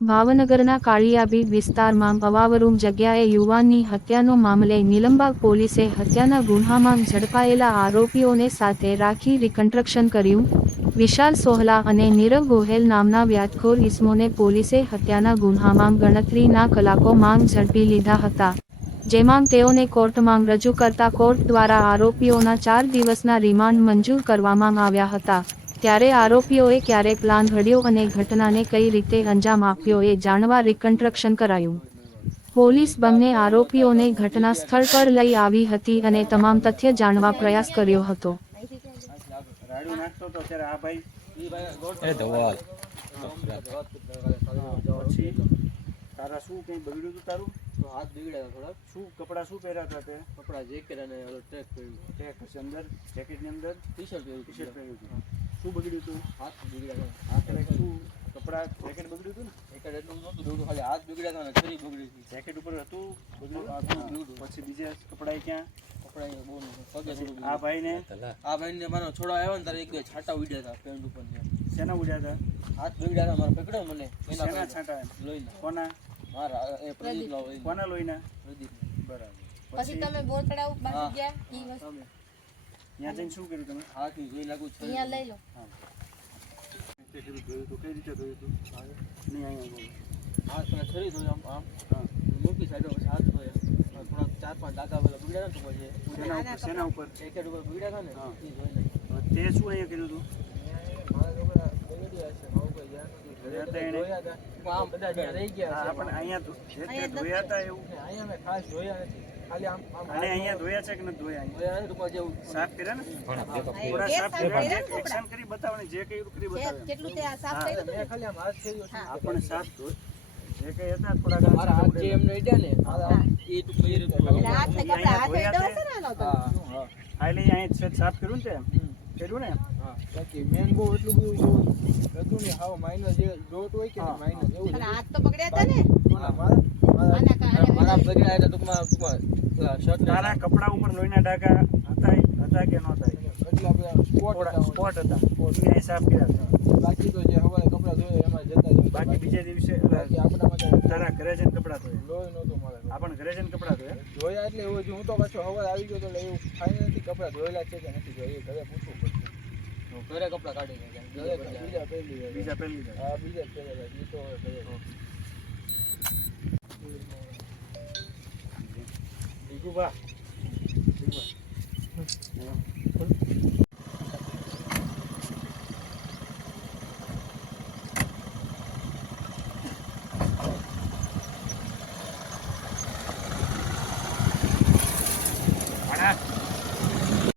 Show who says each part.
Speaker 1: ભાવનગરના કાળિયાબીડ વિસ્તારમાં અવાવરૂમ જગ્યાએ યુવાનની હત્યાનો મામલે નિલંબાગ પોલીસે હત્યાના ગુન્હામાં ઝડપાયેલા આરોપીઓને સાથે રાખી રિકન્સ્ટ્રક્શન કર્યું. વિશાલ સોહલા અને નીરવ ગોહેલ નામના વ્યાજખોર ઇસમોને પોલીસે હત્યાના ગુન્હામાં ગણતરીના કલાકો માંગ ઝડપી લીધા હતા, જેમાં તેઓને કોર્ટમાં રજૂ કરતા કોર્ટ દ્વારા આરોપીઓના ચાર દિવસના રિમાન્ડ મંજૂર કરવામાં આવ્યા હતા. ત્યારે આરોપીઓએ ક્યારે પ્લાન ઘડ્યો અને ઘટનાને કઈ રીતે અંજામ આપ્યો એ જાણવા રિકન્સ્ટ્રક્શન કરાયું. પોલીસ બંને આરોપીઓને ઘટના સ્થળ પર લઈ આવી હતી અને તમામ તથ્ય જાણવા પ્રયાસ કર્યો હતો.
Speaker 2: રાડું નાખતો હતો ત્યારે આ ભાઈ
Speaker 3: એ ધોવાલ.
Speaker 2: પછી તારા શું કંઈ બગડ્યું હતું તારું?
Speaker 4: હાથ બગડ્યા થોડાક.
Speaker 2: શું કપડાં શું પહેર્યા હતા તે?
Speaker 4: કપડા જેકેટ અને ટ્રેક પહેર્યું.
Speaker 2: તે અંદર? જેકેટની અંદર?
Speaker 4: ટી શર્ટ પહેર્યું
Speaker 2: ટી શર્ટ પહેર્યું હતું. શું બગડ્યું હતું
Speaker 4: હાથ બગડ્યા
Speaker 2: હાથ ત્યારે શું? કપડાં જેકેટ બગડ્યું હતું ને?
Speaker 4: એક એટલું નહોતું દોડું ખાલી હાથ બગડ્યા હતા અને ખરી બગડી હતું.
Speaker 2: જેકેટ ઉપર હતું બગડ્યું. પછી બીજા કપડાં ક્યાં?
Speaker 4: કપડા બહુ. પગે
Speaker 2: આ ભાઈને?
Speaker 4: આ ભાઈને મારો છોડો આવ્યો ને તારે એક બે છાંટા ઉડ્યા હતા પેન્ટ ઉપર ને
Speaker 2: શેના ઉડ્યા હતા?
Speaker 4: હાથ બગડ્યા હતા મારો પકડ્યો મને.
Speaker 2: શેના છાંટા
Speaker 4: લોહીના.
Speaker 2: કોના?
Speaker 4: મારા એ પ્રદીપ લોહી
Speaker 2: કોના લોહીના?
Speaker 4: પ્રદીપ
Speaker 2: બરાબર.
Speaker 5: પછી તમે બોર કઢાવ બાજુ
Speaker 2: હા.
Speaker 5: ગયા ઈ વસ્તુ?
Speaker 2: ત્યાં જઈને શું કર્યું તમે?
Speaker 4: હાથની જોઈ લાગુ છે
Speaker 5: અહીંયા લઈ લો.
Speaker 2: તે કીધું ધોયું હતું કઈ રીતે જોયું હતું નહીં અહીંયા
Speaker 4: હાથ પેલા છરી ધોઈ આમ આમ.
Speaker 2: હા.
Speaker 4: મૂકી સાઈડ પછી હાથ ધોયા. થોડાક ચાર પાંચ ડાકા પેલા બીડા ને તો પછી
Speaker 2: શેના ઉપર શેના ઉપર.
Speaker 4: જેકેટ ઉપર બગડ્યા હતા ને
Speaker 2: હા.
Speaker 4: એ જોઈ નાખ્યું.
Speaker 2: તે શું અહીંયા કર્યું હતું
Speaker 4: મારા છોકરા બગડ્યા હશે મારું કોઈ ધ્યાન નથી.
Speaker 2: હતા એણે?
Speaker 4: હતા. આમ બધા ત્યાં રહી ગયા
Speaker 2: પણ અહીંયા જે ધોયા હતા એવું.
Speaker 4: અહીંયા મેં ખાસ જોયા નથી. ખાલી આમ આમ
Speaker 2: અને અહીંયા ધોયા છે કે નથી ધોયા અહીંયા?
Speaker 4: ધોયા જેવું.
Speaker 2: સાફ કર્યા ને?
Speaker 5: એ સાફ
Speaker 2: સાફ
Speaker 5: કર્યા.
Speaker 2: કર્યા એક્શન કરી બતાવવાની જે કર્યું કરી બતાવે
Speaker 5: કેટલું તે સાફ
Speaker 2: હા.
Speaker 5: કર્યું
Speaker 4: ખાલી આમ હાથ ફેરવ્યો છે.
Speaker 2: આપણે સાફ ધો જે કઈ હતા થોડા
Speaker 4: મારા હાથ જે એમને અડ્યા ને એ
Speaker 5: હાથ કપડા હાથ
Speaker 4: હા હા.
Speaker 2: હા એટલે અહીંયા સાફ કર્યું ને તે? કર્યું ને?
Speaker 4: હા બાકી મેન બહુ એટલું બધું હતું ને હાવ માઇનસ જે ડોટ હોય કે
Speaker 2: હા.
Speaker 4: માઇનસ એવું
Speaker 5: હાથ તો પકડ્યા હતા ને
Speaker 4: મારા મારા
Speaker 5: આના કારણે
Speaker 4: મારા બગડ્યા એટલે ટૂંકમાં ટૂંકમાં
Speaker 2: તારા કપડા ઉપર લોહીના ડાકા હતા હતા કે નહોતા
Speaker 4: એટલા બધા સ્પોટ
Speaker 2: હતા. ઈ હિસાબ સાફ કર્યા
Speaker 4: બાકી તો જે હવારે કપડા ધોયા એમાં જતા જ
Speaker 2: બાકી બીજા દિવસે
Speaker 4: આપણા માટે
Speaker 2: તારા ઘરે જઈને કપડા ધોયા.
Speaker 4: લોહી નહોતું મારે
Speaker 2: આપણ ઘરે જઈને કપડા ધોયા?
Speaker 4: ધોયા એટલે એવું હું તો પાછો હવારે આવી ગયો તો એટલે એવું ફાઇનલ નથી. કપડા ધોયેલા છે કે નથી ધોયા. એ ઘરે પૂછવું પડશે. ઘરે કપડા કાઢી બીજા પહેલી
Speaker 2: બીજા પહેલી વાર.
Speaker 4: હા બીજા પહેરેલા છે. તો ઘરે.
Speaker 2: બીજું બા